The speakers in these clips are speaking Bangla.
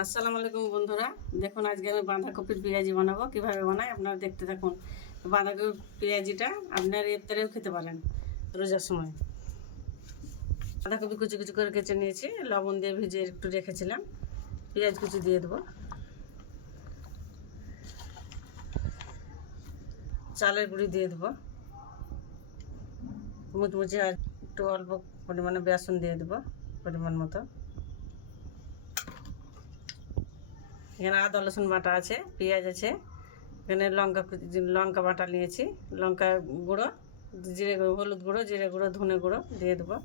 আসসালামু আলাইকুম বন্ধুরা, দেখুন আজকে আমি বাঁধাকপির পেঁয়াজি বানাবো। কিভাবে বানাই আপনারা দেখতে থাকুন। বাঁধাকপির পেঁয়াজিটা আপনারা ইফতারেও খেতে পারেন রোজার সময়। বাঁধাকপি কুচি কুচি করে কেটে নিয়েছি, লবণ দিয়ে ভিজিয়ে একটু রেখেছিলাম। পেঁয়াজ কুচি দিয়ে দেবো, চালের গুঁড়ি দিয়ে দেবো, মুচমুচে আর একটু অল্প পরিমাণে বেসন দিয়ে দেবো পরিমাণ মতো। এখানে আদা রসুন বাটা আছে, পেঁয়াজ আছে, এখানে লঙ্কা বাটা নিয়েছি, লঙ্কা গুঁড়ো, জিরে গুঁড়ো, হলুদ গুঁড়ো, জিরে গুঁড়ো, ধনে গুঁড়ো দিয়ে দেবো।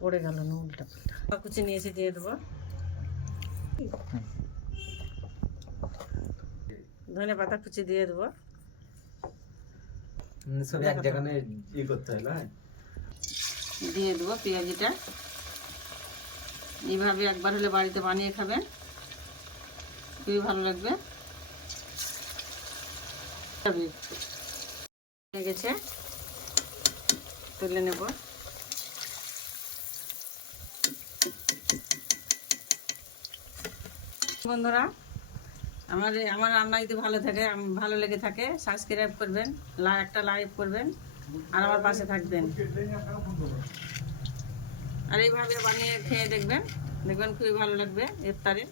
পড়ে গেল না, উল্টা পাল্টা কুচি নিয়েছি দিয়ে দেবো। ধনে পাতা কুচি দিয়ে দেবো। দিয়ে দেবো পেঁয়াজিটা। এইভাবে একবার হলে বাড়িতে বানিয়ে খাবেন, খুবই ভালো লাগবে। হয়ে গেছে, তুলে নেব। বন্ধুরা, আমার রান্না যদি ভালো লেগে থাকে সাবস্ক্রাইব করবেন, একটা লাইক করবেন আর আমার পাশে থাকবেন। আর এইভাবে বানিয়ে খেয়ে দেখবেন খুবই ভালো লাগবে ইফতারে।